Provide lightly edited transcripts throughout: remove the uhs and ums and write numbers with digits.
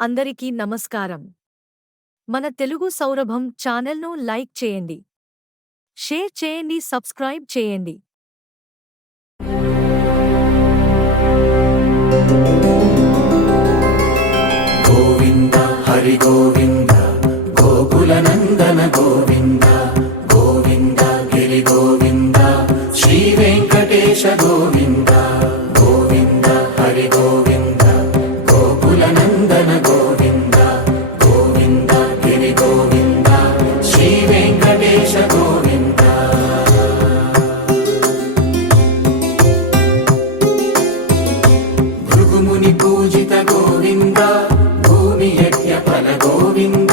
అందరికీ నమస్కారం. మన తెలుగు సౌరభం ఛానల్ను లైక్ చేయండి, షేర్ చేయండి, సబ్స్క్రైబ్ చేయండి. గోవింద హరి గోవింద గోకుల నందన గోవింద గోవింద గిరి గోవింద శ్రీ వెంకటేశ గోవింద గోవింద హరి గోవింద గోకుల నందన గోవింద గోవింద గిరి గోవింద శ్రీ వెంకటేశ గోవింద. భృగుముని పూజిత గోవింద భూమి యజ్ఞ ఫల గోవింద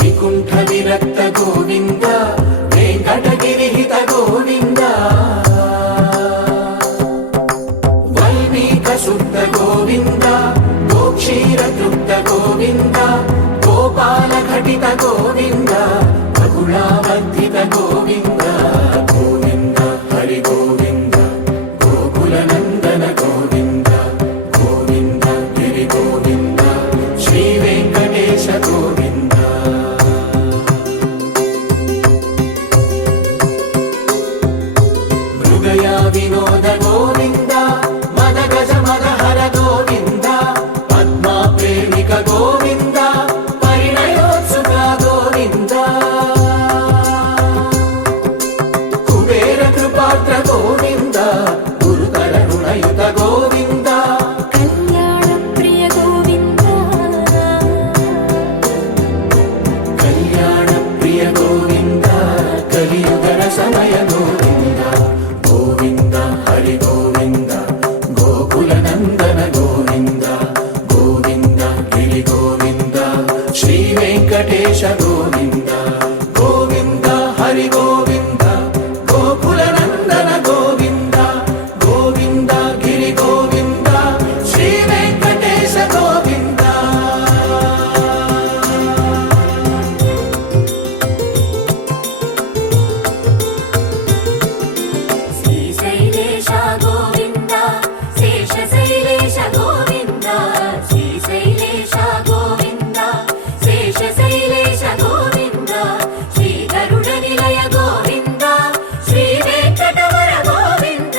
వికుంఠ విరక్త గోవింద వెంకటగిరిహిత గోవింద వల్మీక శుద్ధ గోవింద గోక్షీర తృప్త గోవింద గోపాల ఘటిత గోవింద బహుళావర్ధిత గోవింద గోవింద హరి గోవింద గోకుల నందన గోవింద గోవింద గిరి గోవింద శ్రీ వెంకటేశ గోవింద. మృగయా వినోద గోవింద మద గజ మద హర గోవింద పద్మా ప్రేమిక గోవింద పరిణయోత్సుక గోవింద కుబేర కృపాత్ర గోవింద గురుతర రుణయుత గోవింద కళ్యాణ ప్రియ గోవింద కళ్యాణ ప్రియ గోవింద కలియుగర సమయ గోవింద గోవింద హరి గోవింద గోకుల నందన గోవింద గోవింద గిరి గోవింద శ్రీ వెంకటేశ గోవింద గోవింద హరి గోవింద గోకుల నందన గోవింద గోవింద గిరి గోవింద శ్రీ వెంకటేశ గోవింద. శ్రీశైలేశ గోవింద శేషశైలేశ గోవింద శ్రీశైలేశ గోవింద శేషశైలేశ గోవింద శ్రీ గరుడ నిలయ గోవింద శ్రీ వెంకటవర గోవింద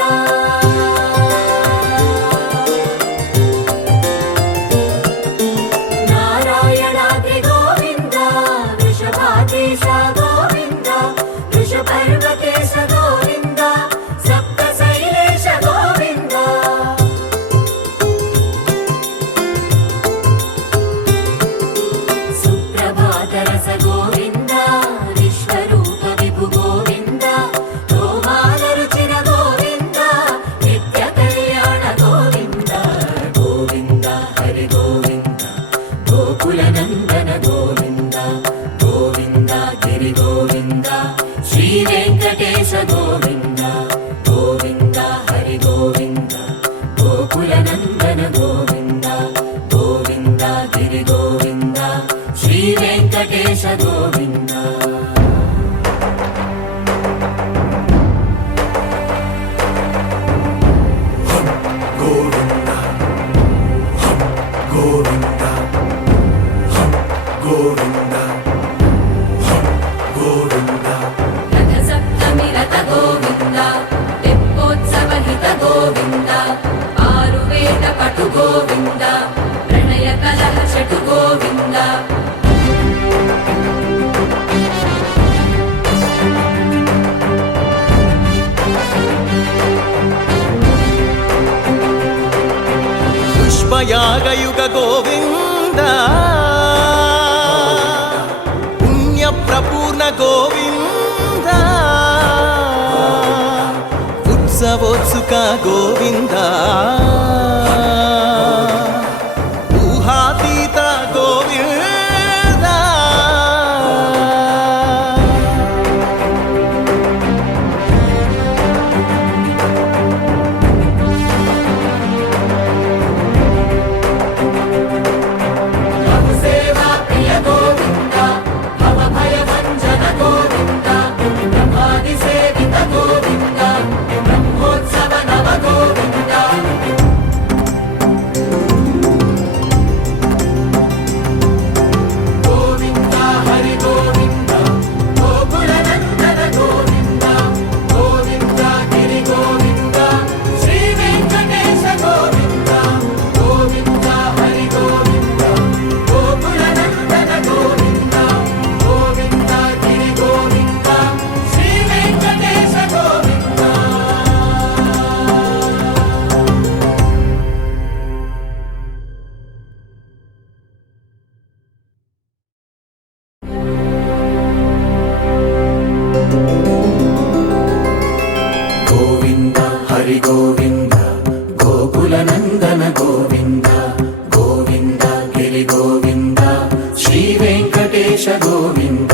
నారాయణాద్రి గోవింద వృషభాద్రీశ గోవింద వృషపర్వతేశ గోవింద సప్తశైలేశ గోవింద సుప్రభాతరస గోవింద విశ్వరూప విభు గోవింద గోమాల రుచిర గోవింద నిత్య కళ్యాణ గోవింద గోవింద హరి గోవింద గోకుల నందన గోవింద గోవింద గిరి గోవింద శ్రీ వెంకటేశ గోవింద గోవింద హరి గోవింద గోకుల నందన గోవింద గోవింద గిరి గోవింద శ్రీ వెంకటేశ గోవింద. గోవింద గోవింద గోవింద గోవింద రథ సప్తమి రథ గోవింద తెప్పోత్సవ హిత గోవింద ఆరువేద పటు గోవింద ప్రణయ కలహ షటు గోవింద పుష్పయాగయుగ గోవింద పుణ్య ప్రపూర్ణ గోవింద ఉత్సవోత్సుక గోవింద ఊహాతీత గోవింద బహుసేవా ప్రియ గోవింద భవ భయ భంజన గోవింద బ్రహ్మాది సేవిత గోవింద బ్రహ్మోత్సవ నవ గోవింద హరి గోవింద గోకుల నందన గోవింద గోవింద గిరి గోవింద శ్రీ వెంకటేశ గోవింద